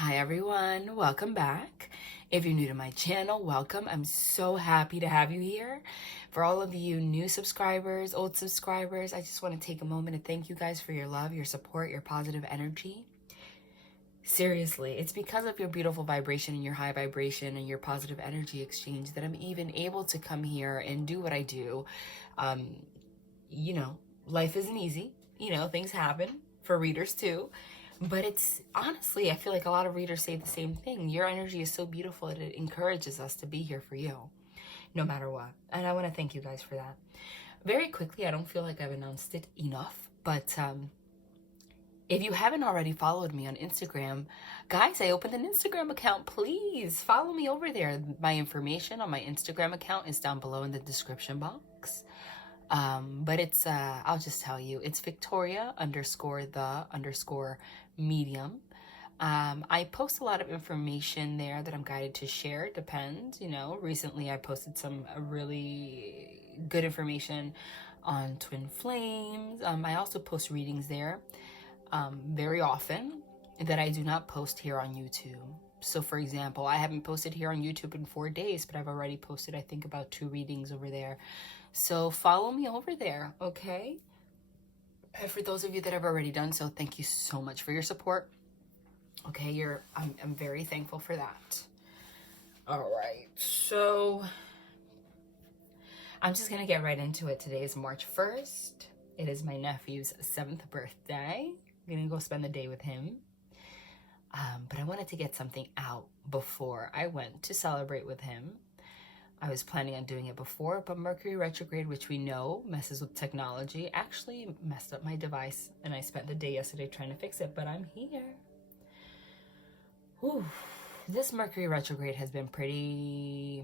Hi everyone, welcome back. If you're new to my channel, welcome. I'm so happy to have you here. For all of you new subscribers, old subscribers, I just want to take a moment to thank you guys for your love, your support, your positive energy. Seriously, it's because of your beautiful vibration and your high vibration and your positive energy exchange that I'm even able to come here and do what I do. You know, life isn't easy. You know, things happen for readers too. But it's honestly, I feel like a lot of readers say the same thing. Your energy is so beautiful that it encourages us to be here for you, no matter what. And I want to thank you guys for that. Very quickly, I don't feel like I've announced it enough, but if you haven't already followed me on Instagram, guys, I opened an Instagram account. Please follow me over there. My information on my Instagram account is down below in the description box. But it's, I'll just tell you, it's Victoria_the_medium. I post a lot of information there that I'm guided to share. It depends, you know. Recently I posted some really good information on twin flames. I also post readings there very often that I do not post here on YouTube. So for example, I haven't posted here on YouTube in 4 days, but I've already posted, I think, about 2 readings over there. So follow me over there, okay? And for those of you that have already done so, thank you so much for your support. Okay, I'm very thankful for that. All right, so I'm just gonna get right into it. Today is March 1st. It is my nephew's 7th birthday. I'm gonna go spend the day with him. But I wanted to get something out before I went to celebrate with him. I was planning on doing it before, but Mercury retrograde, which we know messes with technology, actually messed up my device, and I spent the day yesterday trying to fix it, but I'm here. Whew. This Mercury retrograde has been pretty...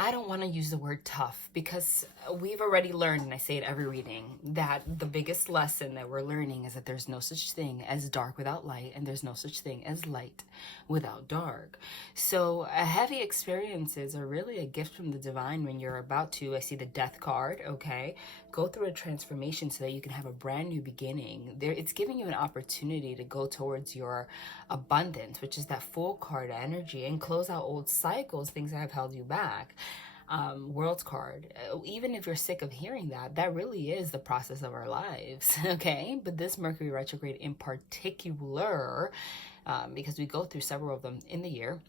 I don't want to use the word tough, because we've already learned, and I say it every reading, that the biggest lesson that we're learning is that there's no such thing as dark without light, and there's no such thing as light without dark. So heavy experiences are really a gift from the divine when you're about to, I see the death card, okay, go through a transformation so that you can have a brand new beginning. It's giving you an opportunity to go towards your abundance, which is that full card energy, and close out old cycles, things that have held you back. World's card, even if you're sick of hearing that, that really is the process of our lives, okay? But this Mercury retrograde in particular, because we go through several of them in the year,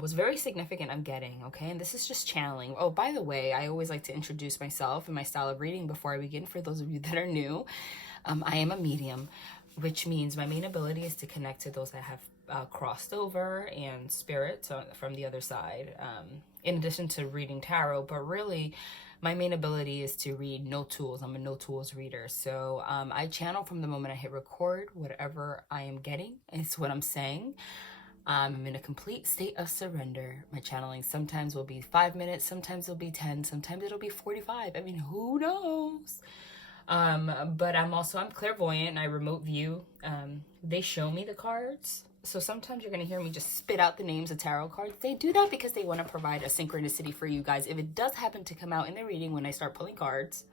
was very significant, I'm getting, okay? And this is just channeling. Oh, by the way, I always like to introduce myself and my style of reading before I begin. For those of you that are new, I am a medium, which means my main ability is to connect to those that have crossed over and spirit from the other side, in addition to reading tarot. But really, my main ability is to read no tools. I'm a no tools reader. So I channel from the moment I hit record. Whatever I am getting is what I'm saying. I'm in a complete state of surrender. My channeling sometimes will be 5 minutes, sometimes it'll be 10, sometimes it'll be 45. I mean, who knows? But I'm clairvoyant and I remote view. They show me the cards. So sometimes you're going to hear me just spit out the names of tarot cards. They do that because they want to provide a synchronicity for you guys. If it does happen to come out in the reading when I start pulling cards,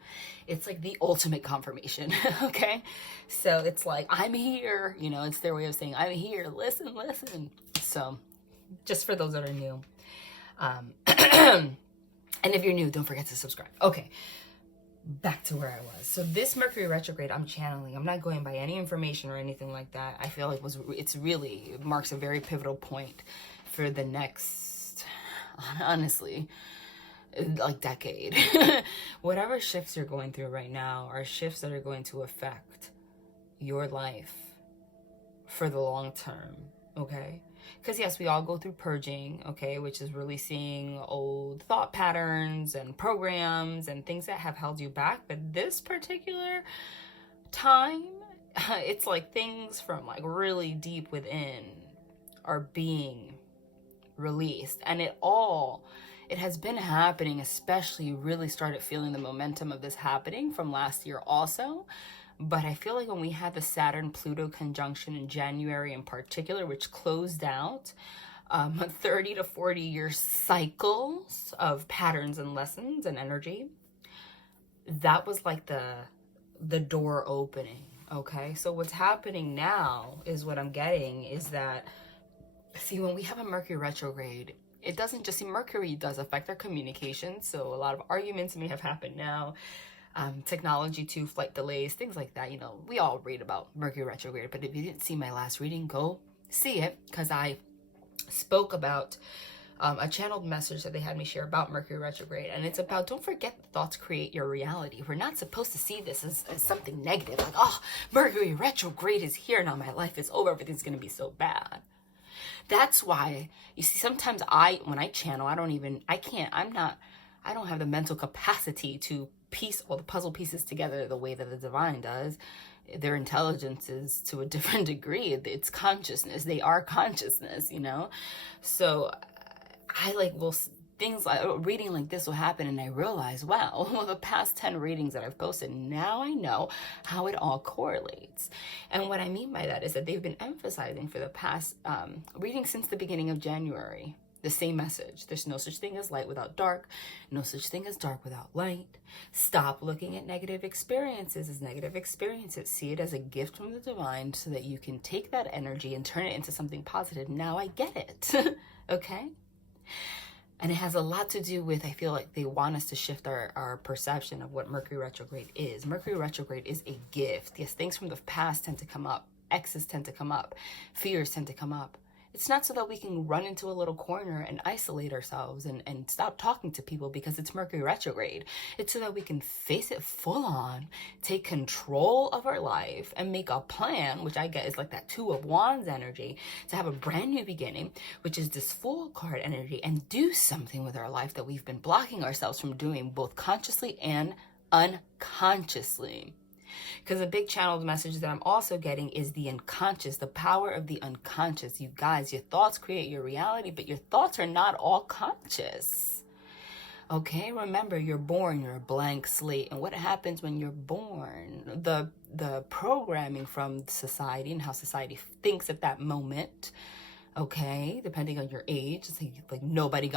it's like the ultimate confirmation, okay? So it's like, I'm here, you know, it's their way of saying, I'm here, listen, listen. So just for those that are new. And if you're new, don't forget to subscribe. Okay. Back to where I was. So this Mercury retrograde, I'm channeling. I'm not going by any information or anything like that. I feel like it marks a very pivotal point for the next, honestly, like decade. Whatever shifts you're going through right now are shifts that are going to affect your life for the long term, okay? Because yes, we all go through purging, okay, which is releasing old thought patterns and programs and things that have held you back. But this particular time, it's like things from like really deep within are being released. And it has been happening, especially really started feeling the momentum of this happening from last year also. But I feel like when we had the Saturn-Pluto conjunction in January in particular, which closed out 30 to 40 year cycles of patterns and lessons and energy, that was like the door opening, Okay, so what's happening now is what I'm getting is that, see, when we have a Mercury retrograde, it doesn't just, see, Mercury does affect our communication. So a lot of arguments may have happened now. Technology too, flight delays, things like that. You know, we all read about Mercury retrograde, but if you didn't see my last reading, go see it, because I spoke about a channeled message that they had me share about Mercury retrograde. And it's about, don't forget, thoughts create your reality. We're not supposed to see this as something negative, like, oh, Mercury retrograde is here, now my life is over, everything's going to be so bad. That's why, you see, sometimes when I channel, I don't have the mental capacity to piece all the puzzle pieces together the way that the divine does. Their intelligence is to a different degree. It's consciousness. They are consciousness, you know? So I things like a reading like this will happen, and I realize, wow, well, the past 10 readings that I've posted, now I know how it all correlates. And what I mean by that is that they've been emphasizing for the past reading since the beginning of January, the same message. There's no such thing as light without dark, no such thing as dark without light. Stop looking at negative experiences as negative experiences. See it as a gift from the divine, so that you can take that energy and turn it into something positive. Now I get it. Okay? And it has a lot to do with, I feel like they want us to shift our perception of what Mercury retrograde is. Mercury retrograde is a gift. Yes, things from the past tend to come up. Exes tend to come up. Fears tend to come up. It's not so that we can run into a little corner and isolate ourselves and stop talking to people because it's Mercury retrograde. It's so that we can face it full on, take control of our life, and make a plan, which I get is like that Two of Wands energy, to have a brand new beginning, which is this Fool card energy, and do something with our life that we've been blocking ourselves from doing, both consciously and unconsciously. Because a big channeled message that I'm also getting is the unconscious, the power of the unconscious. You guys, your thoughts create your reality, but your thoughts are not all conscious. Okay, remember, you're born, you're a blank slate. And what happens when you're born? The programming from society and how society thinks at that moment, okay, depending on your age, let's say like nobody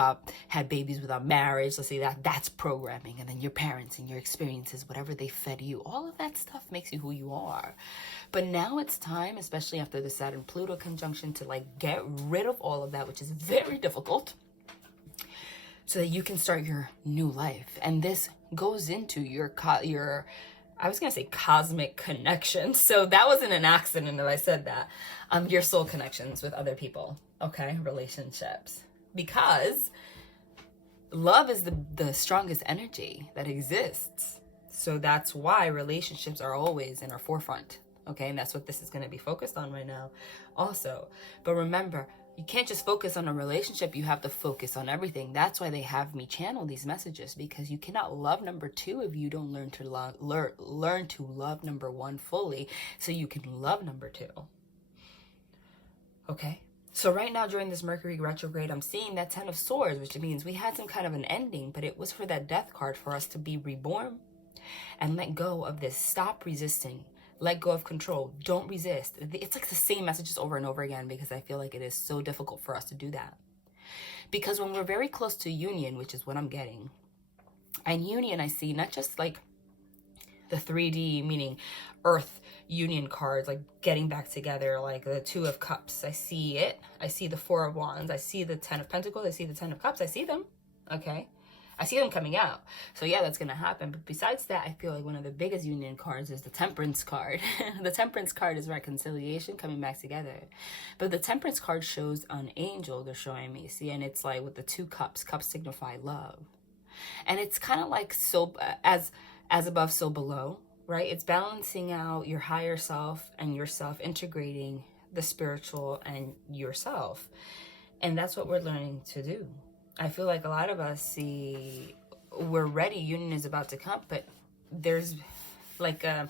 had babies without marriage, let's say that's programming. And then your parents and your experiences, whatever they fed you, all of that stuff makes you who you are. But now it's time, especially after the Saturn Pluto conjunction, to like get rid of all of that, which is very difficult, so that you can start your new life. And this goes into your I was going to say cosmic connections. So that wasn't an accident that I said that. Your soul connections with other people. Okay. Relationships. Because love is the strongest energy that exists. So that's why relationships are always in our forefront. Okay. And that's what this is going to be focused on right now also. But remember, you can't just focus on a relationship. You have to focus on everything. That's why they have me channel these messages, because you cannot love number 2 if you don't learn to love number 1 fully, so you can love number 2. Okay. So right now during this Mercury retrograde, I'm seeing that 10 of Swords, which means we had some kind of an ending, but it was for that Death card, for us to be reborn and let go of this. Stop resisting. Let go of control. Don't resist. It's like the same messages over and over again, because I feel like it is so difficult for us to do that. Because when we're very close to union, which is what I'm getting, and union, I see not just like the 3D, meaning earth union cards, like getting back together, like the 2 of Cups. I see it. I see the 4 of Wands. I see the 10 of Pentacles. I see the 10 of Cups. I see them. Okay. I see them coming out. So yeah, that's going to happen. But besides that, I feel like one of the biggest union cards is the Temperance card. The Temperance card is reconciliation, coming back together. But the Temperance card shows an angel, they're showing me. See, and it's like with the 2 cups. Cups signify love. And it's kind of like so as above, so below, right? It's balancing out your higher self and yourself, integrating the spiritual and yourself. And that's what we're learning to do. I feel like a lot of us see we're ready, union is about to come, but there's like a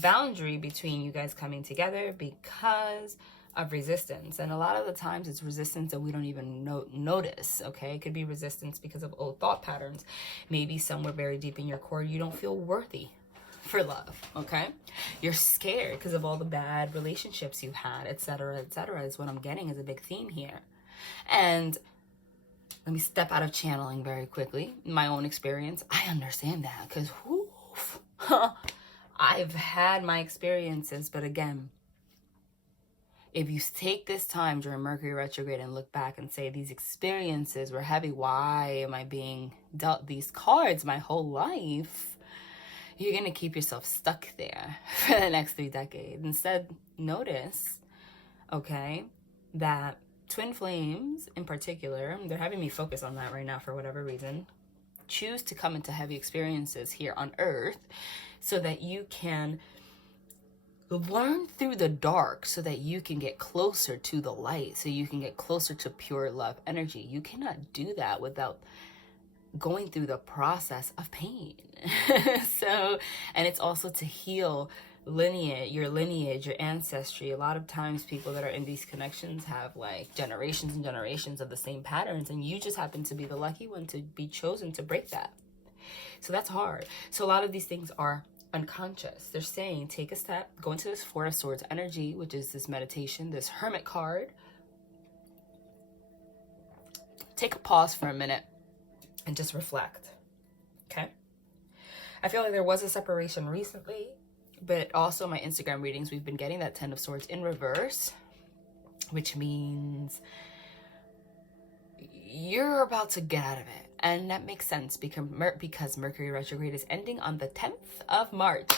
boundary between you guys coming together because of resistance. And a lot of the times it's resistance that we don't even notice, okay? It could be resistance because of old thought patterns. Maybe somewhere very deep in your core, you don't feel worthy for love, okay? You're scared because of all the bad relationships you've had, etc., is what I'm getting as a big theme here. And let me step out of channeling very quickly. My own experience, I understand that, because I've had my experiences, but again, if you take this time during Mercury retrograde and look back and say these experiences were heavy, why am I being dealt these cards my whole life? You're going to keep yourself stuck there for the next 3 decades. Instead, notice, okay, that twin flames in particular, they're having me focus on that right now for whatever reason, choose to come into heavy experiences here on Earth so that you can learn through the dark, so that you can get closer to the light, so you can get closer to pure love energy. You cannot do that without going through the process of pain. So, and it's also to heal your lineage, your ancestry. A lot of times people that are in these connections have like generations and generations of the same patterns, and you just happen to be the lucky one to be chosen to break that. So that's hard. So a lot of these things are unconscious. They're saying take a step, go into this Four of Swords energy, which is this meditation, this Hermit card. Take a pause for a minute and just reflect. Okay? I feel like there was a separation recently, but also my Instagram readings, we've been getting that 10 of Swords in reverse, which means you're about to get out of it. And that makes sense because Mercury retrograde is ending on the 10th of March.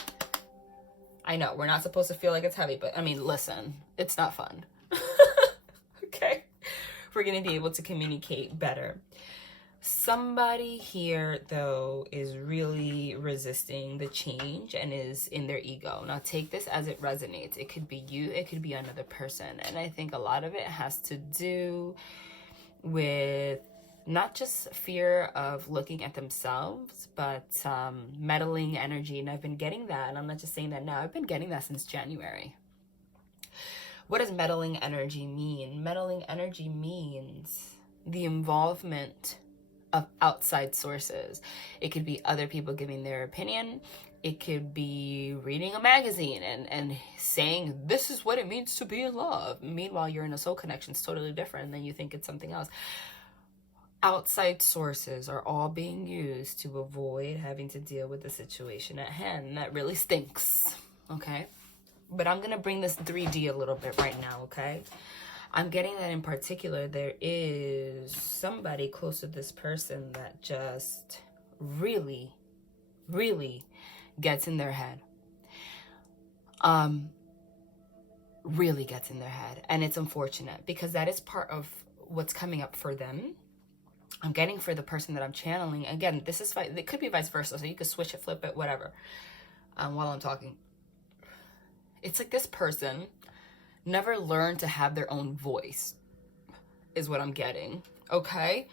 I know, we're not supposed to feel like it's heavy, but I mean, listen, it's not fun. Okay? We're going to be able to communicate better. Somebody here, though, is really resisting the change and is in their ego. Now, take this as it resonates. It could be you, it could be another person. And I think a lot of it has to do with not just fear of looking at themselves, but meddling energy. And I've been getting that, and I'm not just saying that now, I've been getting that since January. What does meddling energy mean? Meddling energy means the involvement of outside sources. It could be other people giving their opinion. It could be reading a magazine and saying, this is what it means to be in love. Meanwhile, you're in a soul connection. It's totally different, and then you think it's something else. Outside sources are all being used to avoid having to deal with the situation at hand. And that really stinks, okay? But I'm going to bring this 3D a little bit right now, okay? I'm getting that in particular, there is somebody close to this person that just really, really gets in their head. Really gets in their head. And it's unfortunate because that is part of what's coming up for them. I'm getting for the person that I'm channeling. Again, this is, it could be vice versa. So you could switch it, flip it, whatever, while I'm talking. It's like this person never learned to have their own voice, is what I'm getting, okay?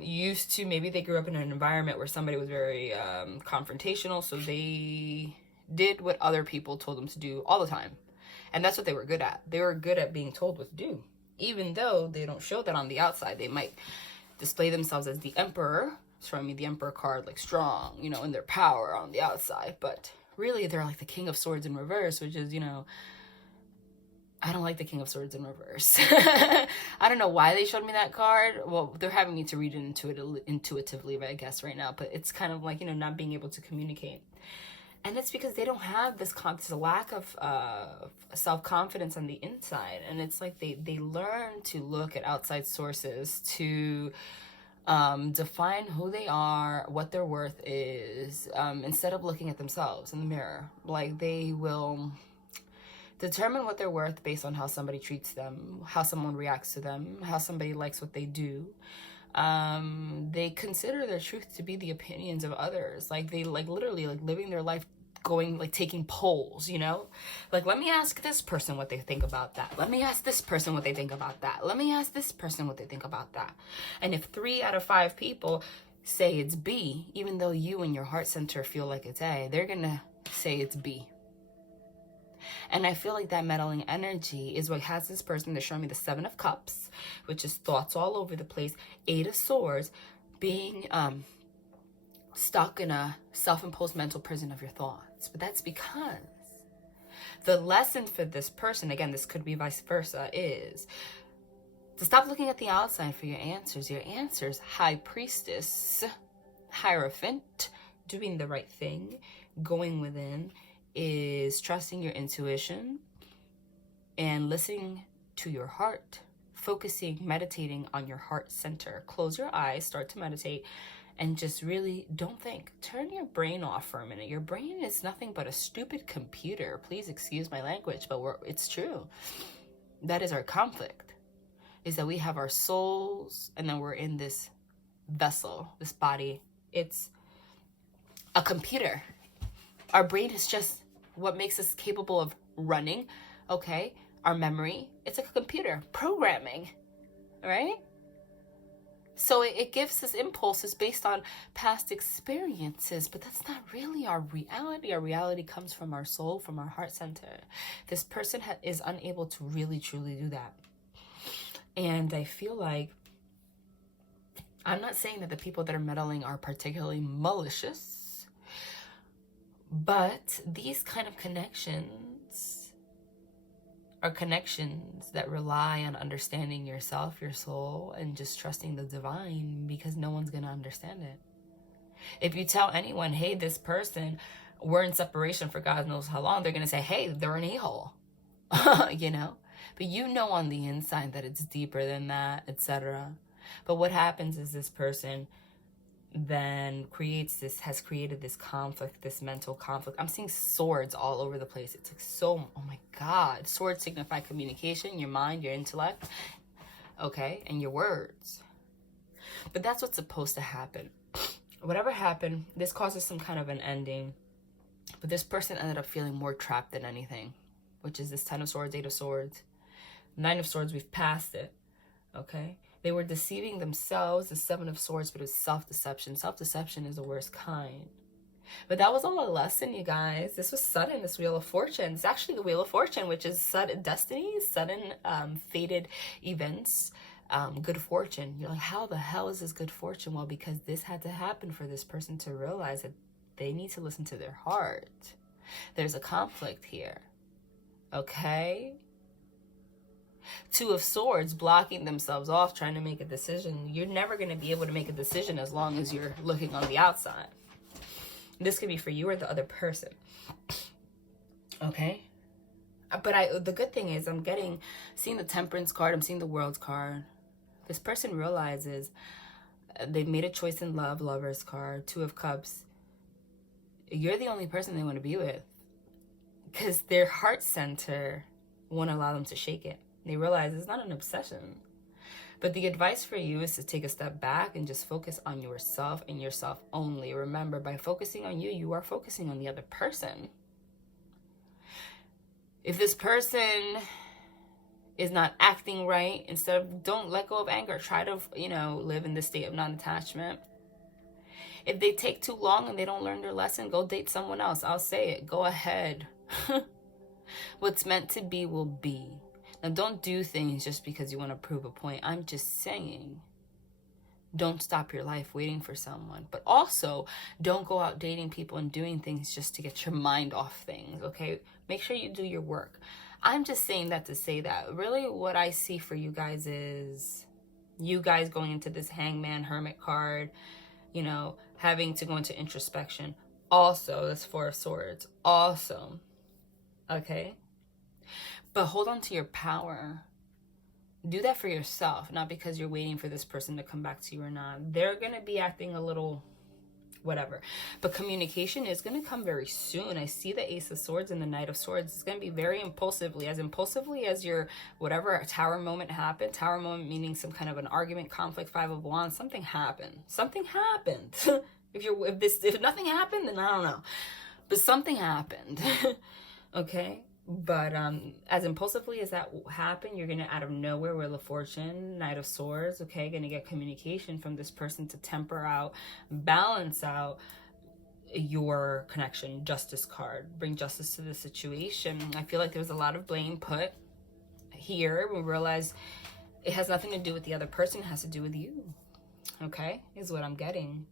Used to, maybe they grew up in an environment where somebody was very confrontational, so they did what other people told them to do all the time. And that's what they were good at. They were good at being told what to do. Even though they don't show that on the outside, they might display themselves as the Emperor, showing me the Emperor card, like strong, you know, in their power on the outside. But really, they're like the King of Swords in reverse, which is, you know, I don't like the King of Swords in reverse. I don't know why they showed me that card. Well, they're having me to read it intuitively, I guess, right now. But it's kind of like, you know, not being able to communicate. And it's because they don't have this lack of self-confidence on the inside. And it's like they learn to look at outside sources to define who they are, what their worth is, instead of looking at themselves in the mirror. Like, they will determine what they're worth based on how somebody treats them, how someone reacts to them, how somebody likes what they do. They consider their truth to be the opinions of others. Like, they literally living their life going, taking polls, you know? Like, let me ask this person what they think about that. Let me ask this person what they think about that. Let me ask this person what they think about that. And if 3 out of 5 people say it's B, even though you in your heart center feel like it's A, they're gonna say it's B. And I feel like that meddling energy is what has this person, they're showing me the 7 of Cups, which is thoughts all over the place, 8 of Swords, being stuck in a self-imposed mental prison of your thoughts. But that's because the lesson for this person, again, this could be vice versa, is to stop looking at the outside for your answers. Your answers, High Priestess, Hierophant, doing the right thing, going within is trusting your intuition and listening to your heart, focusing, meditating on your heart center. Close your eyes, start to meditate, and just really don't think. Turn your brain off for a minute. Your brain is nothing but a stupid computer. Please excuse my language, but it's true. That is our conflict, is that we have our souls and then we're in this vessel, this body. It's a computer. Our brain is just what makes us capable of running, okay? Our memory, it's like a computer, programming, right? So it gives us impulses based on past experiences, but that's not really our reality. Our reality comes from our soul, from our heart center. This person is unable to really, truly do that. And I feel like, I'm not saying that the people that are meddling are particularly malicious, but these kind of connections are connections that rely on understanding yourself, your soul, and just trusting the divine, because no one's going to understand it. If you tell anyone, hey, this person, we're in separation for God knows how long, they're going to say, hey, they're an a-hole, you know? But you know on the inside that it's deeper than that, etc. But what happens is this person then has created this conflict, this mental conflict. I'm seeing swords all over the place. It's like so, oh my God. Swords signify communication, your mind, your intellect, okay, and your words. But that's what's supposed to happen. Whatever happened, this causes some kind of an ending. But this person ended up feeling more trapped than anything, which is this 10 of Swords, 8 of Swords. 9 of Swords, we've passed it, okay? They were deceiving themselves, the 7 of Swords, but it was self-deception. Self-deception is the worst kind. But that was all a lesson, you guys. This was sudden, this Wheel of Fortune. It's actually the Wheel of Fortune, which is sudden destiny, sudden fated events, good fortune. You're like, how the hell is this good fortune? Well, because this had to happen for this person to realize that they need to listen to their heart. There's a conflict here, okay? 2 of Swords, blocking themselves off, trying to make a decision. You're never going to be able to make a decision as long as you're looking on the outside. This could be for you or the other person. Okay? But the good thing is I'm seeing the Temperance card. I'm seeing the World's card. This person realizes they've made a choice in love, Lover's card, 2 of Cups. You're the only person they want to be with. Because their heart center won't allow them to shake it. They realize it's not an obsession. But the advice for you is to take a step back and just focus on yourself and yourself only. Remember, by focusing on you, you are focusing on the other person. If this person is not acting right, don't let go of anger. Try to, live in this state of non-attachment. If they take too long and they don't learn their lesson, go date someone else. I'll say it. Go ahead. What's meant to be will be. Now, don't do things just because you want to prove a point. I'm just saying, don't stop your life waiting for someone. But also, don't go out dating people and doing things just to get your mind off things, okay? Make sure you do your work. I'm just saying that to say that. Really, what I see for you guys is you guys going into this Hangman, Hermit card, having to go into introspection. Also, this 4 of Swords. Also, okay? But hold on to your power. Do that for yourself, not because you're waiting for this person to come back to you or not. They're going to be acting a little whatever. But communication is going to come very soon. I see the Ace of Swords and the Knight of Swords. It's going to be very impulsively as your whatever Tower moment happened. Tower moment meaning some kind of an argument, conflict, 5 of Wands. Something happened. Something happened. If nothing happened, then I don't know. But something happened. Okay? But as impulsively as that happened, you're going to, out of nowhere, Wheel of Fortune, Knight of Swords, okay, going to get communication from this person to temper out, balance out your connection. Justice card, bring justice to the situation. I feel like there was a lot of blame put here. We realize it has nothing to do with the other person. It has to do with you, okay, is what I'm getting.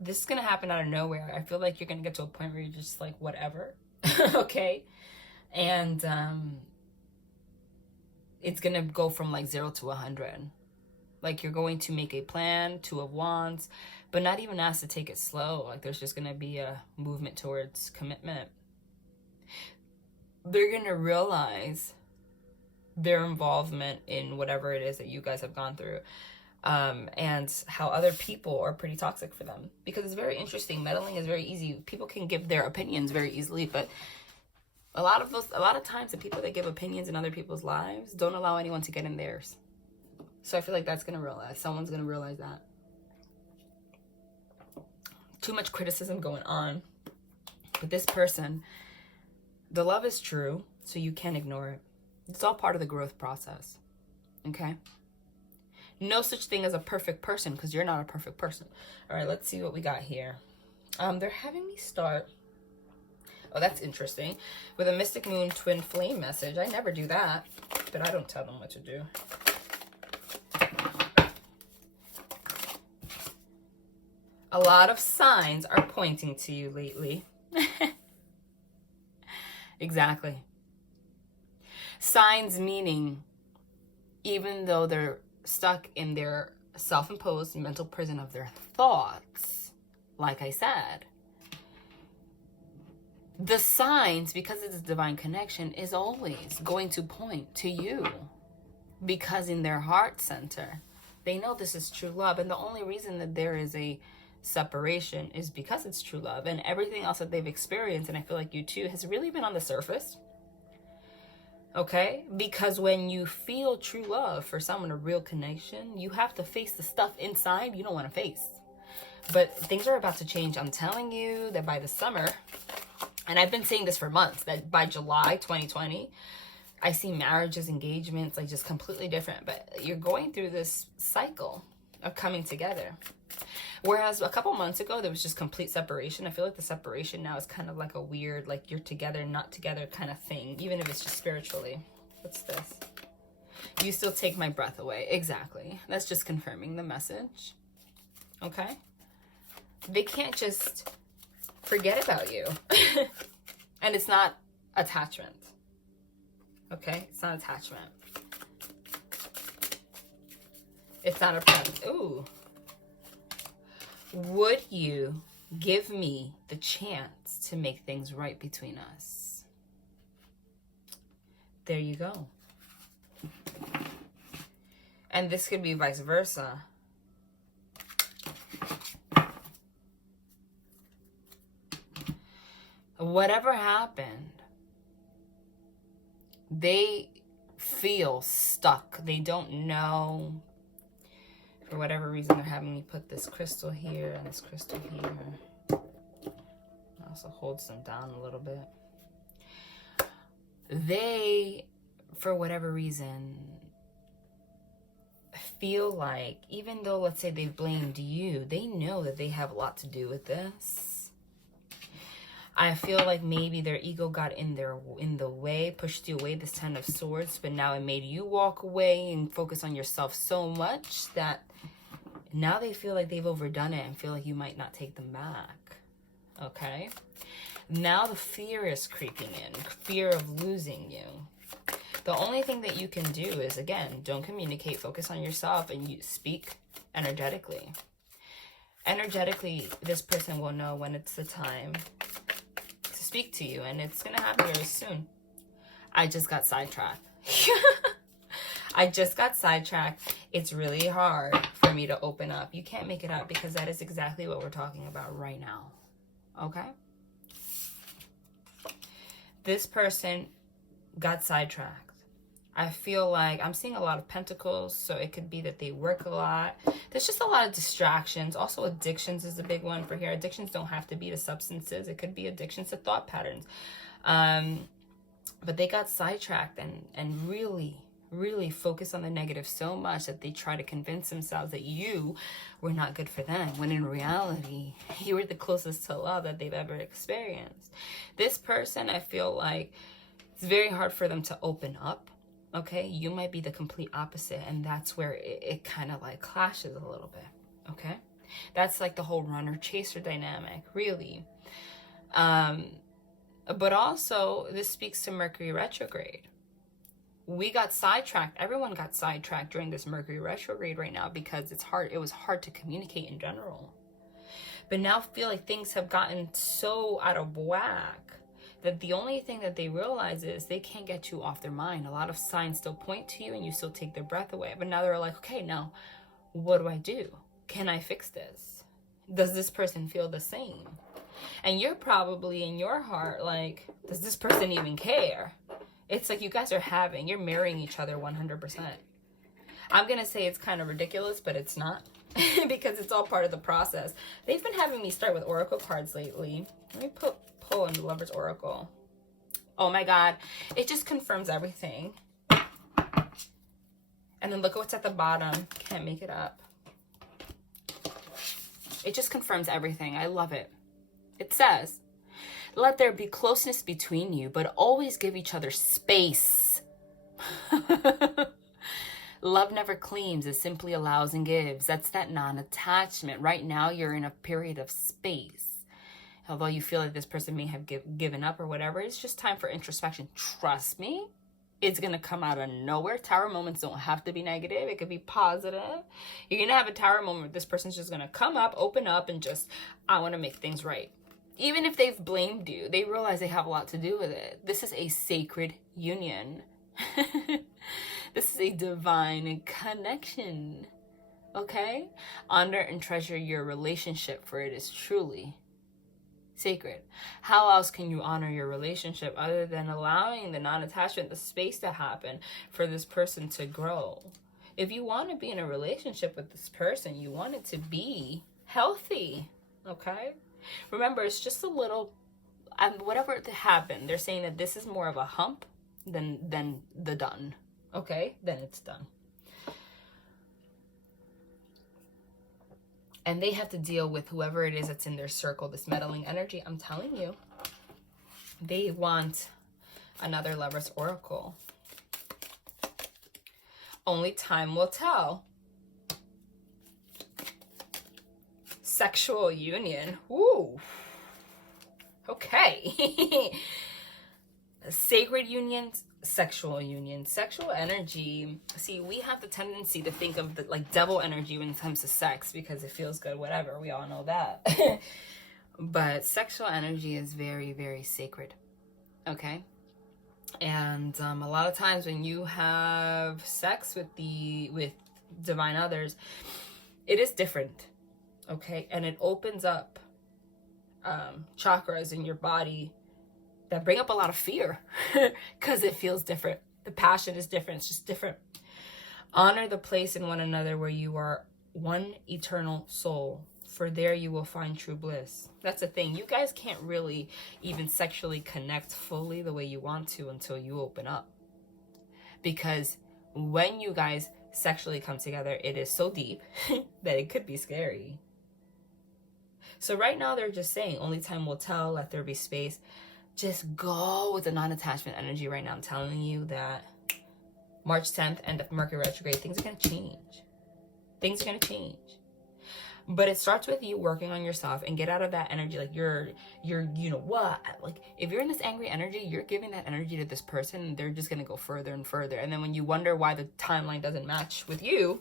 This is going to happen out of nowhere. I feel like you're going to get to a point where you're just like, whatever. Okay. And it's going to go from like 0 to 100. Like you're going to make a plan, Two of Wands, but not even asked to take it slow. Like there's just going to be a movement towards commitment. They're going to realize their involvement in whatever it is that you guys have gone through, and how other people are pretty toxic for them. Because it's very interesting. Meddling is very easy. People can give their opinions very easily, but a lot of times the people that give opinions in other people's lives don't allow anyone to get in theirs. So I feel like someone's going to realize that. Too much criticism going on. But this person, the love is true, so you can't ignore it. It's all part of the growth process. Okay? No such thing as a perfect person, because you're not a perfect person. All right, let's see what we got here. They're having me start... Oh, that's interesting. With a Mystic Moon Twin Flame message. I never do that, but I don't tell them what to do. A lot of signs are pointing to you lately. Exactly. Signs meaning, even though they're stuck in their self-imposed mental prison of their thoughts, like I said, the signs, because it's a divine connection, is always going to point to you. Because in their heart center, they know this is true love. And the only reason that there is a separation is because it's true love. And everything else that they've experienced, and I feel like you too, has really been on the surface. Okay? Because when you feel true love for someone, a real connection, you have to face the stuff inside you don't want to face. But things are about to change. I'm telling you that by the summer, and I've been saying this for months, that by July 2020, I see marriages, engagements, like just completely different. But you're going through this cycle of coming together. Whereas a couple months ago, there was just complete separation. I feel like the separation now is kind of like a weird, like you're together, not together kind of thing, even if it's just spiritually. What's this? You still take my breath away. Exactly. That's just confirming the message. Okay? They can't just forget about you. And it's not attachment. Okay? It's not attachment. It's not a present. Ooh. Would you give me the chance to make things right between us? There you go. And this could be vice versa. Whatever happened, they feel stuck. They don't know. For whatever reason, they're having me put this crystal here and this crystal here. Also holds them down a little bit. They, for whatever reason, feel like, even though, let's say, they've blamed you, they know that they have a lot to do with this. I feel like maybe their ego got in the way, pushed you away, this Ten of Swords, but now it made you walk away and focus on yourself so much that now they feel like they've overdone it and feel like you might not take them back. Okay? Now the fear is creeping in. Fear of losing you. The only thing that you can do is, again, don't communicate. Focus on yourself and you speak energetically. Energetically, this person will know when it's the time to speak to you. And it's going to happen very soon. I just got sidetracked. I just got sidetracked. It's really hard for me to open up. You can't make it up because that is exactly what we're talking about right now. Okay? This person got sidetracked. I feel like I'm seeing a lot of pentacles, so it could be that they work a lot. There's just a lot of distractions. Also, addictions is a big one for here. Addictions don't have to be to substances. It could be addictions to thought patterns. But they got sidetracked and really focus on the negative so much that they try to convince themselves that you were not good for them, when in reality, you were the closest to love that they've ever experienced. This person, I feel like it's very hard for them to open up. Okay, you might be the complete opposite, and that's where it kind of like clashes a little bit. Okay, that's like the whole runner-chaser dynamic, really. But also, this speaks to Mercury retrograde. We got sidetracked. Everyone got sidetracked during this Mercury retrograde right now because it's hard. It was hard to communicate in general. But now I feel like things have gotten so out of whack that the only thing that they realize is they can't get you off their mind. A lot of signs still point to you and you still take their breath away. But now they're like, okay, now what do I do? Can I fix this? Does this person feel the same? And you're probably in your heart like, does this person even care? It's like you guys are you're marrying each other 100%. I'm going to say it's kind of ridiculous, but it's not. Because it's all part of the process. They've been having me start with oracle cards lately. Let me pull in the Lover's Oracle. Oh my God. It just confirms everything. And then look at what's at the bottom. Can't make it up. It just confirms everything. I love it. It says, let there be closeness between you, but always give each other space. Love never claims, it simply allows and gives. That's that non-attachment. Right now, you're in a period of space. Although you feel like this person may have given up or whatever, it's just time for introspection. Trust me, it's going to come out of nowhere. Tower moments don't have to be negative. It could be positive. You're going to have a tower moment where this person's just going to come up, open up, and just, I want to make things right. Even if they've blamed you, they realize they have a lot to do with it. This is a sacred union. This is a divine connection, okay? Honor and treasure your relationship, for it is truly sacred. How else can you honor your relationship other than allowing the non-attachment, the space to happen for this person to grow? If you want to be in a relationship with this person, you want it to be healthy, okay? Remember, it's just a little, whatever happened, they're saying that this is more of a hump than the done. Okay, then it's done. And they have to deal with whoever it is that's in their circle, this meddling energy. I'm telling you, they want another Lover's Oracle. Only time will tell. Sexual union. Ooh. Okay. Sacred unions, sexual union, sexual energy. See, we have the tendency to think of the like devil energy when it comes to sex because it feels good, whatever. We all know that. But sexual energy is very, very sacred. Okay? And a lot of times when you have sex with divine others, it is different. Okay? And it opens up chakras in your body that bring up a lot of fear because it feels different. The passion is different. It's just different. Honor the place in one another where you are one eternal soul, for there you will find true bliss. That's the thing. You guys can't really even sexually connect fully the way you want to until you open up. Because when you guys sexually come together, it is so deep that it could be scary. So right now they're just saying, only time will tell, let there be space. Just go with the non-attachment energy right now. I'm telling you that March 10th, end of Mercury retrograde, things are going to change. Things are going to change. But it starts with you working on yourself and get out of that energy. Like you're, you know what? Like if you're in this angry energy, you're giving that energy to this person and they're just going to go further and further. And then when you wonder why the timeline doesn't match with you,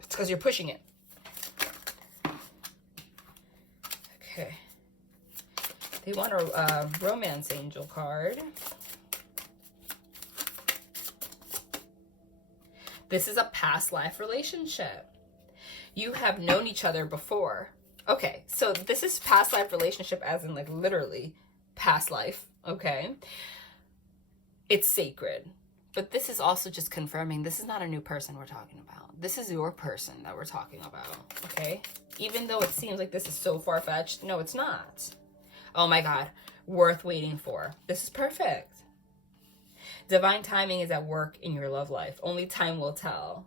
it's because you're pushing it. Okay. They want a romance angel card. This is a past life relationship. You have known each other before. Okay, so this is past life relationship as in like literally past life, okay? It's sacred. But this is also just confirming this is not a new person we're talking about. This is your person that we're talking about, okay? Even though it seems like this is so far-fetched, no, it's not. Oh my God, worth waiting for. This is perfect. Divine timing is at work in your love life. Only time will tell.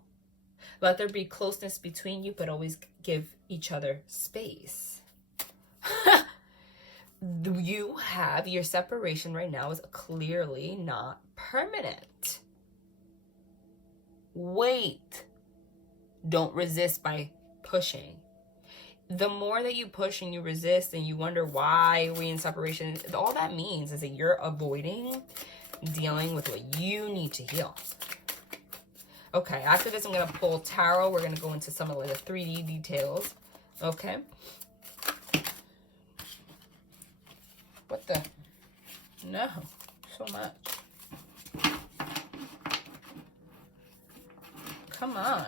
Let there be closeness between you, but always give each other space. You have your separation right now is clearly not permanent. Wait. Don't resist by pushing. The more that you push and you resist and you wonder why we're in separation, all that means is that you're avoiding dealing with what you need to heal. Okay, after this, I'm going to pull tarot. We're going to go into some of the 3D details. Okay. What the? No, so much. Come on.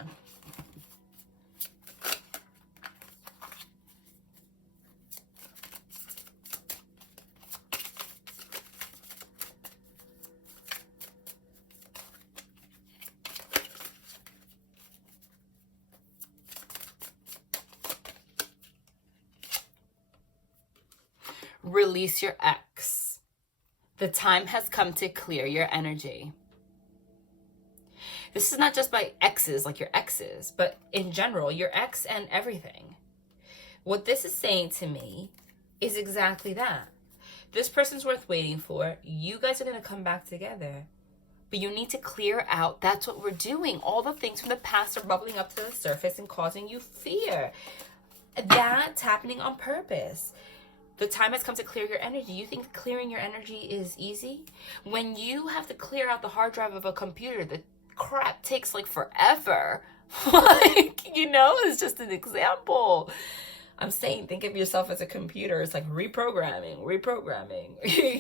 Release your ex. The time has come to clear your energy. This is not just by exes, like your exes, but in general, your ex and everything. What this is saying to me is exactly that. This person's worth waiting for. You guys are going to come back together. But you need to clear out. That's what we're doing. All the things from the past are bubbling up to the surface and causing you fear. That's happening on purpose. The time has come to clear your energy. You think clearing your energy is easy? When you have to clear out the hard drive of a computer, the crap takes like forever. Like, you know, it's just an example. I'm saying, think of yourself as a computer. It's like reprogramming,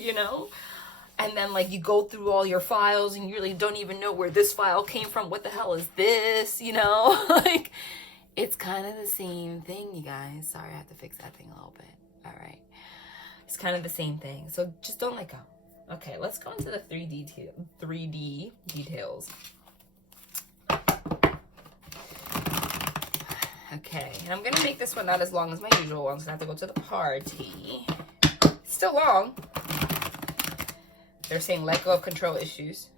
you know? And then like you go through all your files and you really don't even know where this file came from. What the hell is this, you know? Like, it's kind of the same thing, you guys. Sorry, I have to fix that thing a little bit. All right. It's kind of the same thing. So just don't let go. Okay, let's go into the 3D details. Okay, and I'm going to make this one not as long as my usual one, so I have to go to the party. It's still long. They're saying let go of control issues.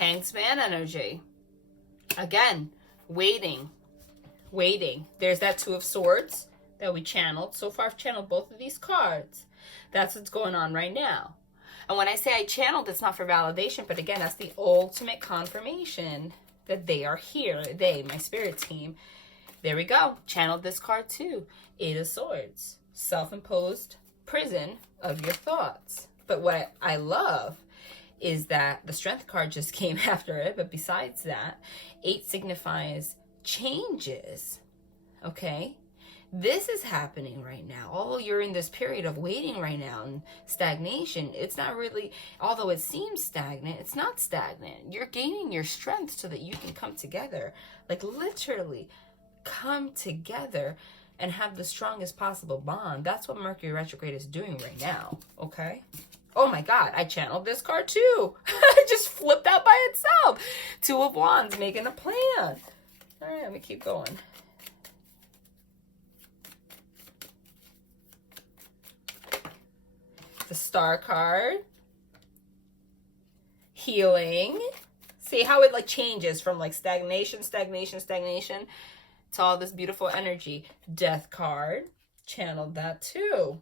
Hangsman energy. Again, waiting. There's that Two of Swords that we channeled. So far, I've channeled both of these cards. That's what's going on right now. And when I say I channeled, it's not for validation, but again, that's the ultimate confirmation that they are here. They, my spirit team. There we go. Channeled this card too. Eight of Swords. Self-imposed prison of your thoughts. But what I love is that the Strength card just came after it. But besides that, 8 signifies changes. Okay? This is happening right now. Oh, you're in this period of waiting right now and stagnation. It's not really, although it seems stagnant, it's not stagnant. You're gaining your strength so that you can come together. Like literally come together and have the strongest possible bond. That's what Mercury retrograde is doing right now. Okay? Oh my God, I channeled this card too. I just flipped out by itself. 2 of Wands, making a plan. All right, let me keep going. The Star card. Healing. See how it like changes from like stagnation to all this beautiful energy. Death card. Channeled that too.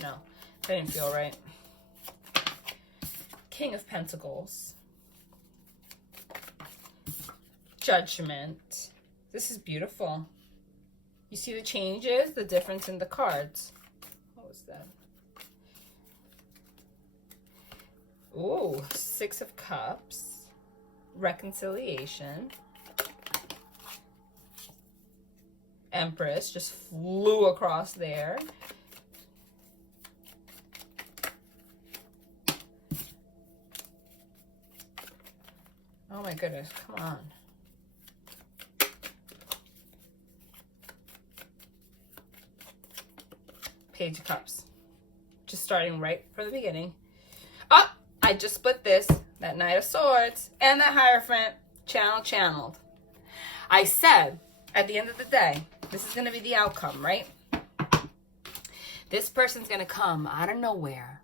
No, that didn't feel right. King of Pentacles. Judgment. This is beautiful. You see the changes, the difference in the cards. What was that? Ooh, 6 of Cups. Reconciliation. Empress just flew across there. Oh my goodness, come on. Page of Cups. just starting right from the beginning. Oh, I just split this, that Knight of Swords, and that Hierophant, channeled. I said, at the end of the day, this is going to be the outcome, right? This person's going to come out of nowhere,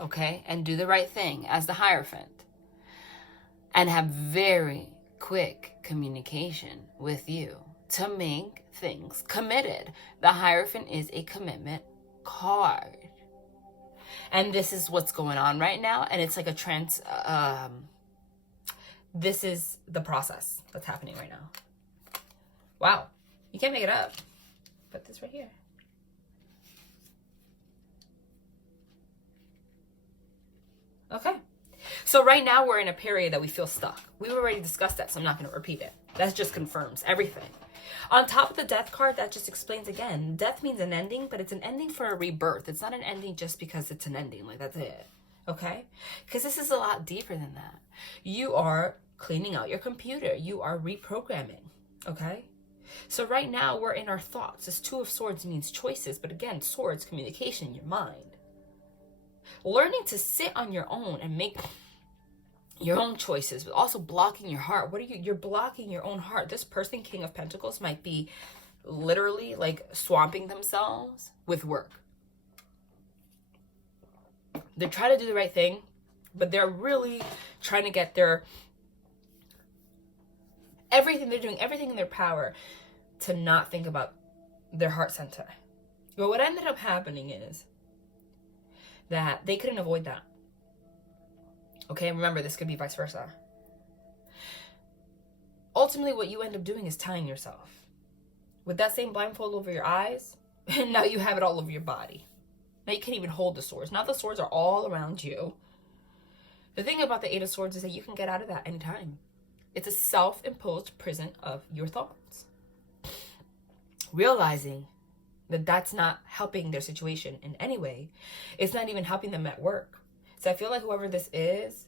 okay, and do the right thing as the Hierophant, and have very quick communication with you to make things committed. The Hierophant is a commitment card. And this is what's going on right now. And it's like a this is the process that's happening right now. Wow. You can't make it up. Put this right here. Okay. So right now we're in a period that we feel stuck. We've already discussed that, so I'm not going to repeat it. That just confirms everything. On top of the death card, that just explains again. Death means an ending, but it's an ending for a rebirth. It's not an ending just because it's an ending. Like, that's it. Okay? Because this is a lot deeper than that. You are cleaning out your computer. You are reprogramming. Okay? So right now, we're in our thoughts. This Two of Swords means choices. But again, swords, communication, your mind. Learning to sit on your own and make your own choices, but also blocking your heart. What are you? You're blocking your own heart. This person, King of Pentacles, might be literally like swamping themselves with work. They're trying to do the right thing, but they're really trying to get their everything. They're doing everything in their power to not think about their heart center. But what ended up happening is that they couldn't avoid that. Okay, remember, this could be vice versa. Ultimately, what you end up doing is tying yourself. With that same blindfold over your eyes, and now you have it all over your body. Now you can't even hold the swords. Now the swords are all around you. The thing about the Eight of Swords is that you can get out of that anytime. It's a self-imposed prison of your thoughts. Realizing that that's not helping their situation in any way. It's not even helping them at work. So I feel like whoever this is,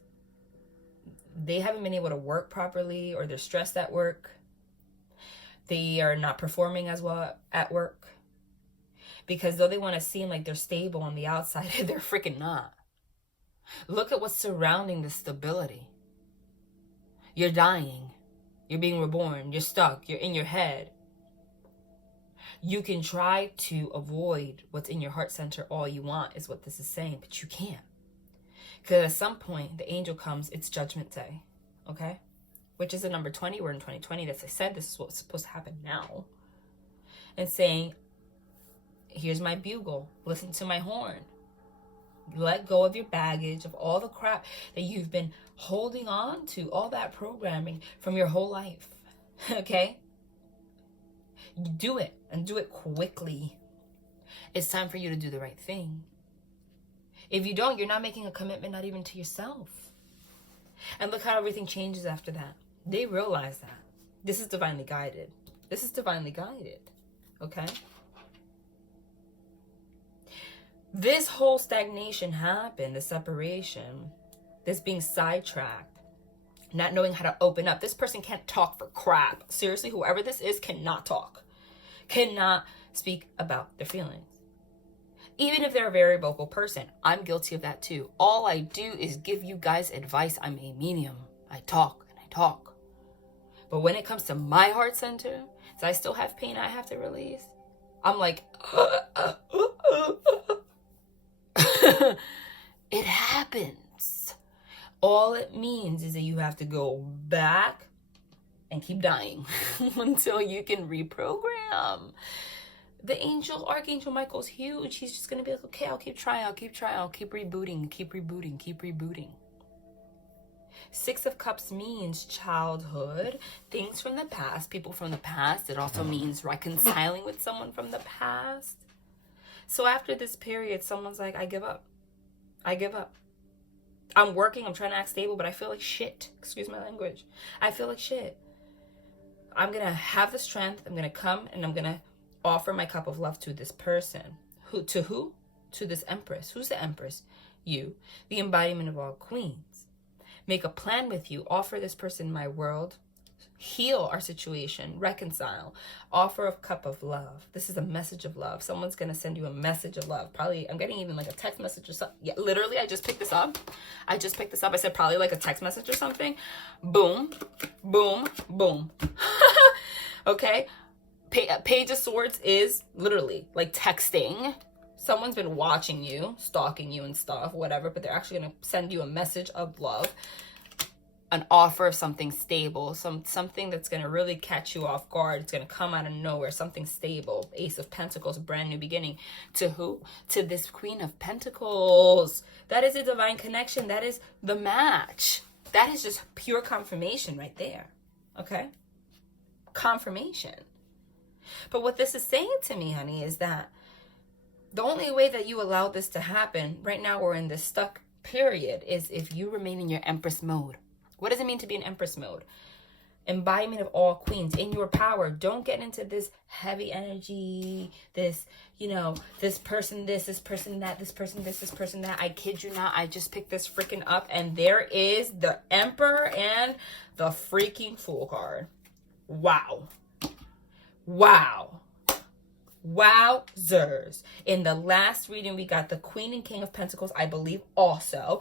they haven't been able to work properly, or they're stressed at work. They are not performing as well at work. Because though they want to seem like they're stable on the outside, they're freaking not. Look at what's surrounding the stability. You're dying. You're being reborn. You're stuck. You're in your head. You can try to avoid what's in your heart center all you want, is what this is saying, but you can't. Because at some point, the angel comes, it's Judgment Day, okay? Which is the number 20. We're in 2020. As I said, this is what's supposed to happen now. And saying, here's my bugle. Listen to my horn. Let go of your baggage, of all the crap that you've been holding on to, all that programming from your whole life, okay? You do it, and do it quickly. It's time for you to do the right thing. If you don't, you're not making a commitment, not even to yourself. And look how everything changes after that. They realize that. This is divinely guided. This is divinely guided. Okay? This whole stagnation happened, the separation, this being sidetracked, not knowing how to open up. This person can't talk for crap. Seriously, whoever this is cannot talk. Cannot speak about their feelings. Even if they're a very vocal person, I'm guilty of that too. All I do is give you guys advice. I'm a medium. I talk and I talk. But when it comes to my heart center, so I still have pain I have to release, I'm like, it happens. All it means is that you have to go back and keep dying until you can reprogram. The Archangel Michael's huge. He's just going to be like, okay, I'll keep trying. I'll keep rebooting, keep rebooting. Six of Cups means childhood, things from the past, people from the past. It also means reconciling with someone from the past. So after this period, someone's like, I give up. I'm working, I'm trying to act stable, but I feel like shit. Excuse my language. I feel like shit. I'm going to have the strength. I'm going to come and I'm going to offer my cup of love to this person. Who? To this Empress. Who's the Empress? You. The embodiment of all queens. Make a plan with you. Offer this person my world. heal our situation, reconcile, offer a cup of love. This is a message of love. Someone's going to send you a message of love. Probably, I'm getting even like a text message or something. Yeah, literally, I just picked this up. I said probably like a text message or something. Boom, boom, boom. Okay. Page of Swords is literally like texting. Someone's been watching you, stalking you and stuff, whatever, but they're actually going to send you a message of love. An offer of something stable, something that's going to really catch you off guard. It's going to come out of nowhere, something stable. Ace of Pentacles, brand new beginning. To who? To this Queen of Pentacles. That is a divine connection. That is the match. That is just pure confirmation right there. Okay? Confirmation. But what this is saying to me, honey, is that the only way that you allow this to happen, right now we're in this stuck period, is if you remain in your Empress mode. What does it mean to be in Empress mode? Embodiment of all queens, in your power. Don't get into this heavy energy, this, you know, this person this person that, this person this person that. I kid you not, I just picked this freaking up, and there is the Emperor and the freaking Fool card. Wow. Wow. Wowzers. In the last reading, we got the Queen and King of Pentacles, I believe, also.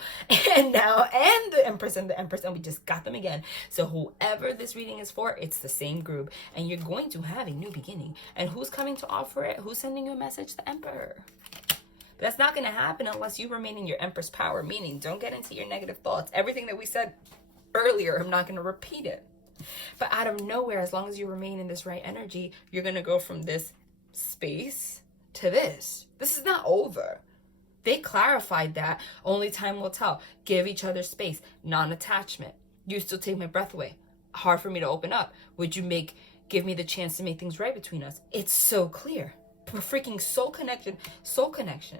And now, and the Empress and the Empress, and we just got them again. So whoever this reading is for, it's the same group. And you're going to have a new beginning. And who's coming to offer it? Who's sending you a message? The Emperor. But that's not going to happen unless you remain in your Empress power, meaning don't get into your negative thoughts. Everything that we said earlier, I'm not going to repeat it. But out of nowhere, as long as you remain in this right energy, you're going to go from this space to this. This is not over. They clarified that. Only time will tell. Give each other space. Non-attachment. You still take my breath away. Hard for me to open up. Would you give me the chance to make things right between us? It's so clear. We're freaking soul connection. Soul connection.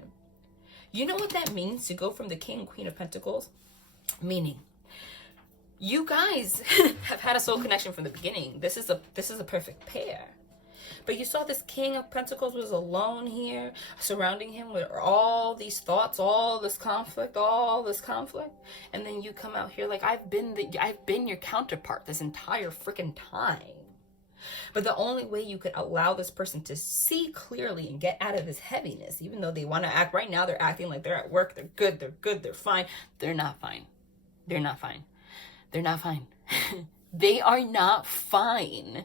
You know what that means to go from the King and Queen of Pentacles? Meaning, you guys have had a soul connection from the beginning. This is a perfect pair. But you saw this King of Pentacles was alone here, surrounding him with all these thoughts, all this conflict. And then you come out here like, I've been your counterpart this entire freaking time. But the only way you could allow this person to see clearly and get out of this heaviness, even though they want to act right now, they're acting like they're at work, they're good, they're fine. They're not fine. They're not fine. They're not fine. They are not fine.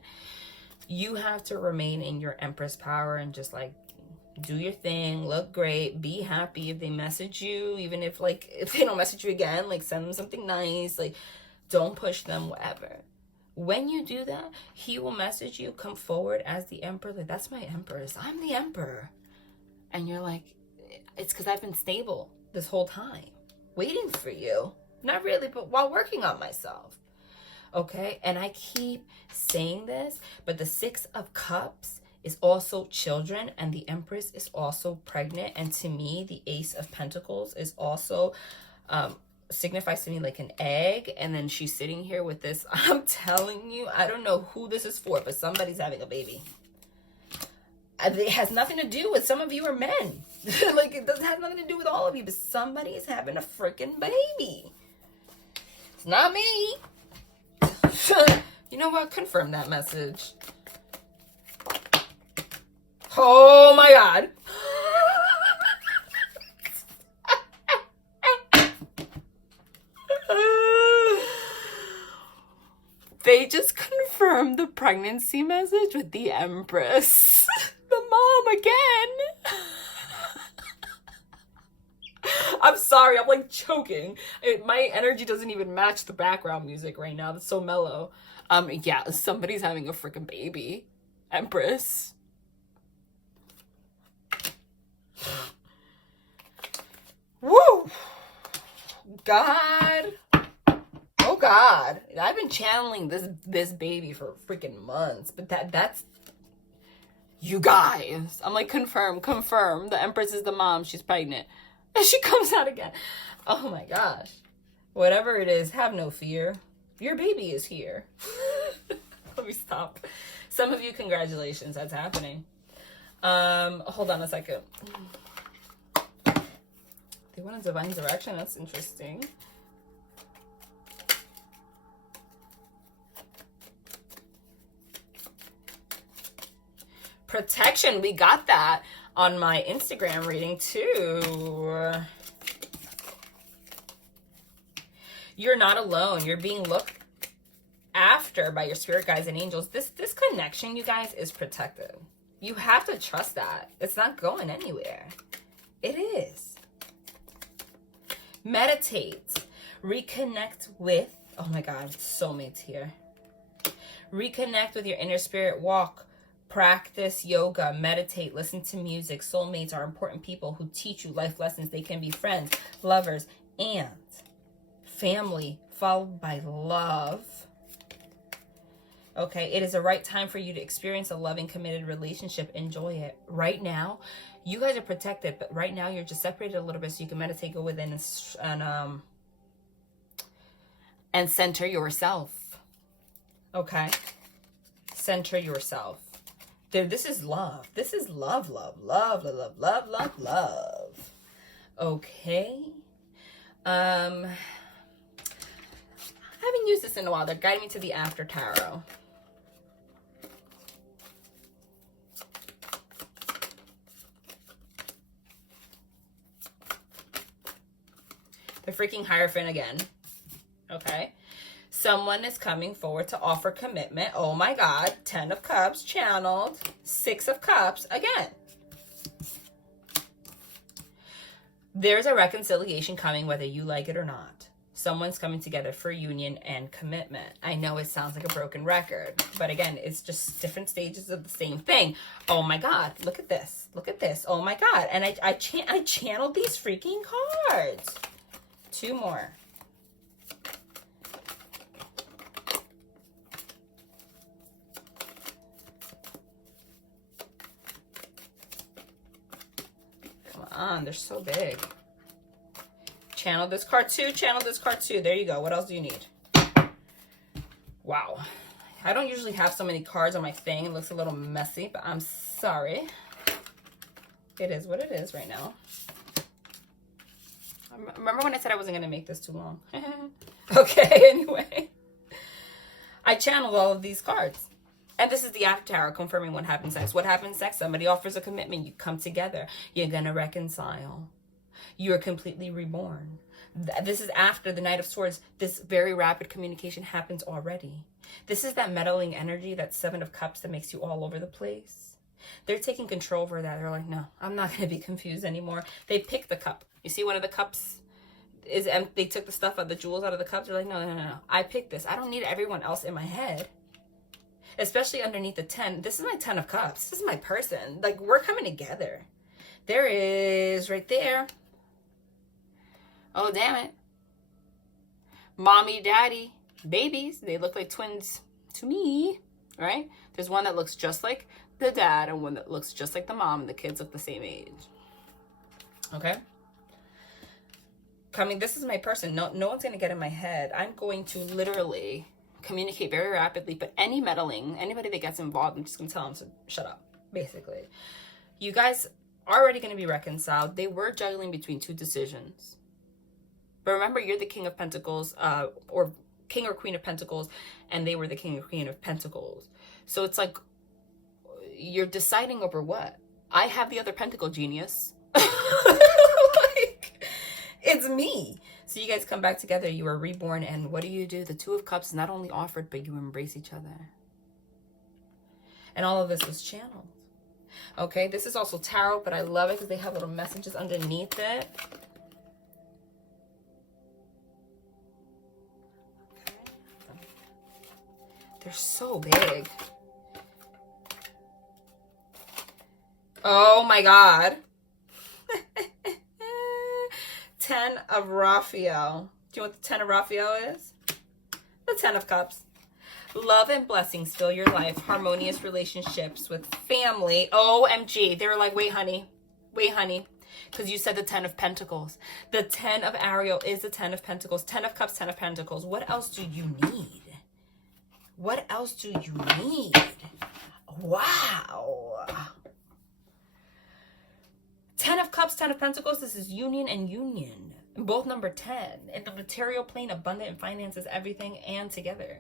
You have to remain in your Empress power and just like do your thing, look great, be happy. If they message you, even if they don't message you again, like send them something nice, like don't push them, whatever. When you do that, he will message you, come forward as the Emperor, like that's my Empress, I'm the Emperor. And you're like, it's because I've been stable this whole time, waiting for you. Not really, but while working on myself. Okay, and I keep saying this, but the Six of Cups is also children, and the Empress is also pregnant. And to me, the Ace of Pentacles is also signifies to me like an egg. And then she's sitting here with this. I'm telling you, I don't know who this is for, but somebody's having a baby. It has nothing to do with, some of you are men. Like it doesn't have nothing to do with all of you, but somebody is having a freaking baby. It's not me. You know what? Confirm that message. Oh my God. They just confirmed the pregnancy message with the Empress. The mom again. I'm sorry, I'm like choking. My energy doesn't even match the background music right now. That's so mellow. Yeah, somebody's having a freaking baby. Empress. Woo! God. Oh God. I've been channeling this baby for freaking months, but that's you guys. I'm like, confirm. The Empress is the mom. She's pregnant. And she comes out again. Oh my gosh. Whatever it is, have no fear. Your baby is here. Let me stop. Some of you, congratulations. That's happening. Hold on a second. They want a divine direction. That's interesting. Protection. We got that on my Instagram reading too. You're not alone. You're being looked after by your spirit guides and angels. This connection, you guys, is protected. You have to trust that. It's not going anywhere. It is. Meditate. Reconnect with, oh my God, soulmates here. Reconnect with your inner spirit. Walk. Practice yoga, meditate, listen to music. Soulmates are important people who teach you life lessons. They can be friends, lovers, and family, followed by love. Okay, it is the right time for you to experience a loving, committed relationship. Enjoy it. Right now, you guys are protected, but right now you're just separated a little bit so you can meditate, go within, and center yourself. Okay? Center yourself. This is love. This is love, love, love, love, love, love, love, love. Okay. I haven't used this in a while. They're guiding me to the After Tarot. The freaking Hierophant again. Okay. Someone is coming forward to offer commitment. Oh my God. 10 of Cups channeled. 6 of Cups again. There's a reconciliation coming whether you like it or not. Someone's coming together for union and commitment. I know it sounds like a broken record, but again, it's just different stages of the same thing. Oh my God. Look at this. Look at this. Oh my God. And I channeled these freaking cards. 2 more. They're so big. Channel this card too. Channel this card too. There you go. What else do you need? Wow. I don't usually have so many cards on my thing. It looks a little messy, but I'm sorry. It is what it is right now. Remember when I said I wasn't going to make this too long? Okay, anyway. I channeled all of these cards. And this is the After Tarot, confirming what happens next. What happens next? Somebody offers a commitment. You come together. You're going to reconcile. You are completely reborn. This is after the Knight of Swords. This very rapid communication happens already. This is that meddling energy, that 7 of Cups that makes you all over the place. They're taking control over that. They're like, no, I'm not going to be confused anymore. They pick the cup. You see one of the cups is empty. They took the stuff out, the jewels out of the cups. They're like, no, no, no, no. I picked this. I don't need everyone else in my head. Especially underneath the 10. This is my 10 of Cups. This is my person. Like, we're coming together. There is right there. Oh, damn it. Mommy, daddy, babies. They look like twins to me, right? There's one that looks just like the dad and one that looks just like the mom, and the kids look the same age. Okay? This is my person. No one's going to get in my head. I'm going to literally communicate very rapidly, but any meddling, anybody that gets involved, I'm just going to tell them to shut up, basically. You guys are already going to be reconciled. They were juggling between 2 decisions. But remember, you're the King of Pentacles, or King or Queen of Pentacles, and they were the King or Queen of Pentacles. So it's like, you're deciding over what? I have the other Pentacle, genius. Like, it's me. So you guys come back together. You are reborn. And what do? The 2 of Cups is not only offered, but you embrace each other. And all of this was channeled. Okay, this is also tarot, but I love it because they have little messages underneath it. They're so big. Oh my God. 10 of Raphael. Do you know what the 10 of Raphael is? The 10 of Cups. Love and blessings fill your life. Harmonious relationships with family. OMG. They were like, wait, honey. Wait, honey. Because you said the 10 of Pentacles. The 10 of Ariel is the 10 of Pentacles. 10 of Cups, 10 of Pentacles. What else do you need? What else do you need? Wow. 10 of Cups, 10 of Pentacles. This is union and union. Both number 10. In the material plane, abundant finances, everything, and together.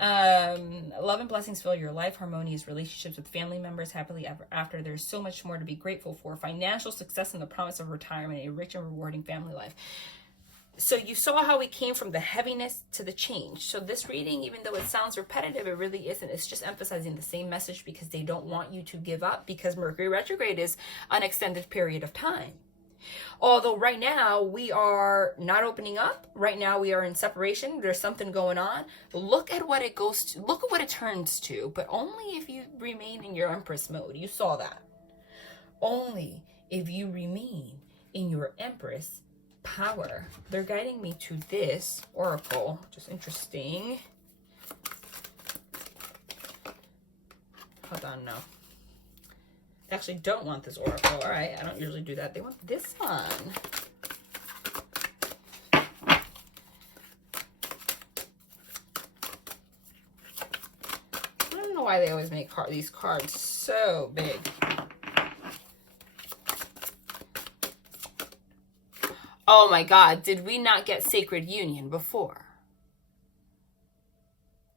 Love and blessings fill your life. Harmonious relationships with family members. Happily ever after. There's so much more to be grateful for. Financial success and the promise of retirement. A rich and rewarding family life. So you saw how we came from the heaviness to the change. So this reading, even though it sounds repetitive, it really isn't. It's just emphasizing the same message because they don't want you to give up, because Mercury retrograde is an extended period of time. Although right now we are not opening up. Right now we are in separation. There's something going on. Look at what it goes to. Look at what it turns to. But only if you remain in your Empress mode. You saw that. Only if you remain in your Empress power. They're guiding me to this oracle, which is interesting. Hold on, no. They actually don't want this oracle. All right, I don't usually do that. They want this one. I don't know why they always make these cards so big. Oh my God, did we not get Sacred Union before?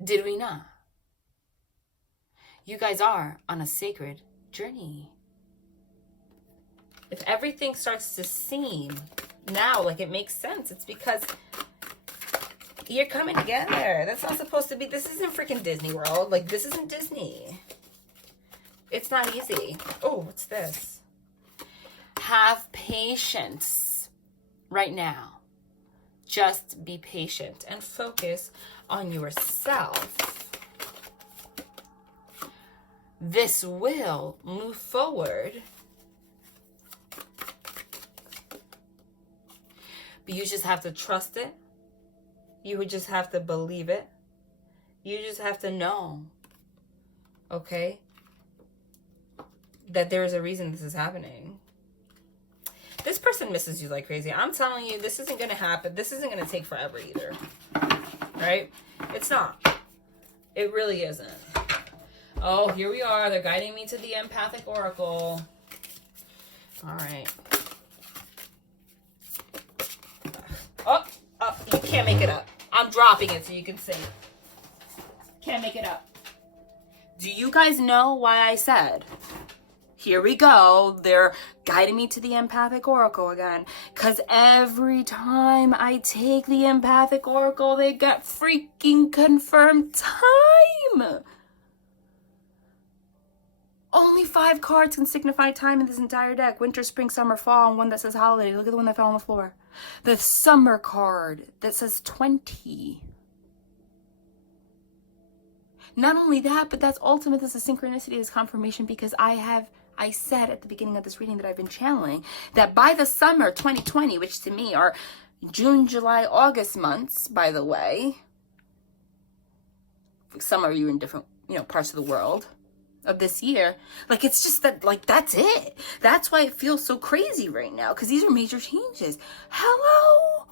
Did we not? You guys are on a sacred journey. If everything starts to seem now like it makes sense, it's because you're coming together. That's not supposed to be. This isn't freaking Disney World. Like, this isn't Disney. It's not easy. Oh, what's this? Have patience. Right now, just be patient and focus on yourself. This will move forward, but you just have to trust it. You would just have to believe it. You just have to know, okay, that there is a reason this is happening. This person misses you like crazy. I'm telling you, this isn't going to happen. This isn't going to take forever either. Right? It's not. It really isn't. Oh, here we are. They're guiding me to the empathic oracle. All right. Oh, you can't make it up. I'm dropping it so you can see. Can't make it up. Do you guys know why I said... Here we go. They're guiding me to the empathic oracle again. Because every time I take the empathic oracle, they get freaking confirmed time. Only 5 cards can signify time in this entire deck. Winter, spring, summer, fall, and one that says holiday. Look at the one that fell on the floor. The summer card that says 20. Not only that, but that's ultimate. This is synchronicity, this confirmation, because I said at the beginning of this reading that I've been channeling that by the summer 2020, which to me are June, July, August months, by the way. Some of you in different, parts of the world of this year. Like, it's just that, like, that's it. That's why it feels so crazy right now, because these are major changes. Hello?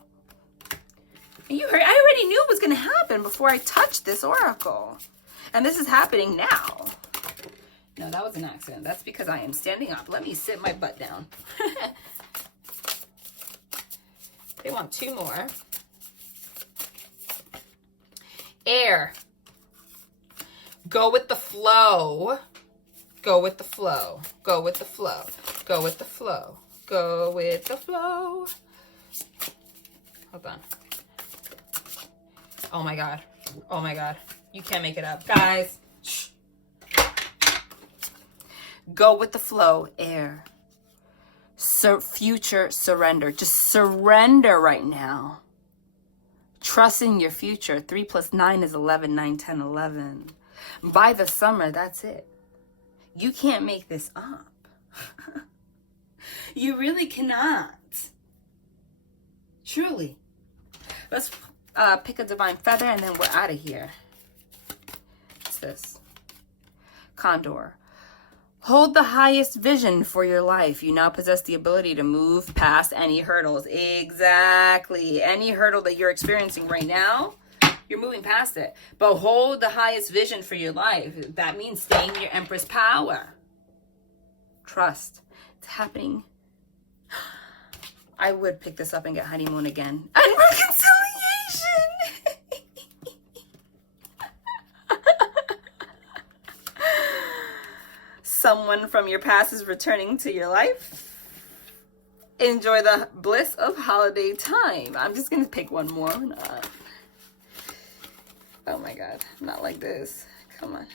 You heard, I already knew it was going to happen before I touched this oracle. And this is happening now. No, that was an accident. That's because I am standing up. Let me sit my butt down. They want 2 more. Air. Go with the flow. Go with the flow. Go with the flow. Go with the flow. Go with the flow. Hold on. Oh my God. Oh my God. You can't make it up. Guys. Shh. Go with the flow, air. Future surrender. Just surrender right now. Trust in your future. 3 + 9 is 11. 9, 10, 11. By the summer, that's it. You can't make this up. You really cannot. Truly. Let's pick a divine feather and then we're out of here. What's this? Condor. Hold the highest vision for your life. You now possess the ability to move past any hurdles. Exactly. Any hurdle that you're experiencing right now, you're moving past it. But hold the highest vision for your life. That means staying in your Empress power. Trust. It's happening. I would pick this up and get honeymoon again. And reconciliation! someone from your past is returning to your life. Enjoy the bliss of holiday time. I'm just going to pick one more. Oh my God, not like this. Come on.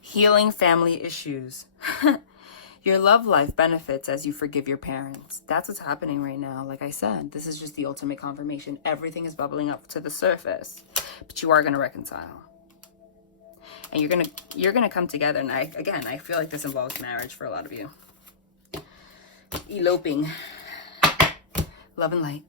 Healing family issues. Your love life benefits as you forgive your parents. That's what's happening right now. Like I said, this is just the ultimate confirmation. Everything is bubbling up to the surface, but you are going to reconcile. And you're gonna come together. And I feel like this involves marriage for a lot of you. Eloping. Love and light.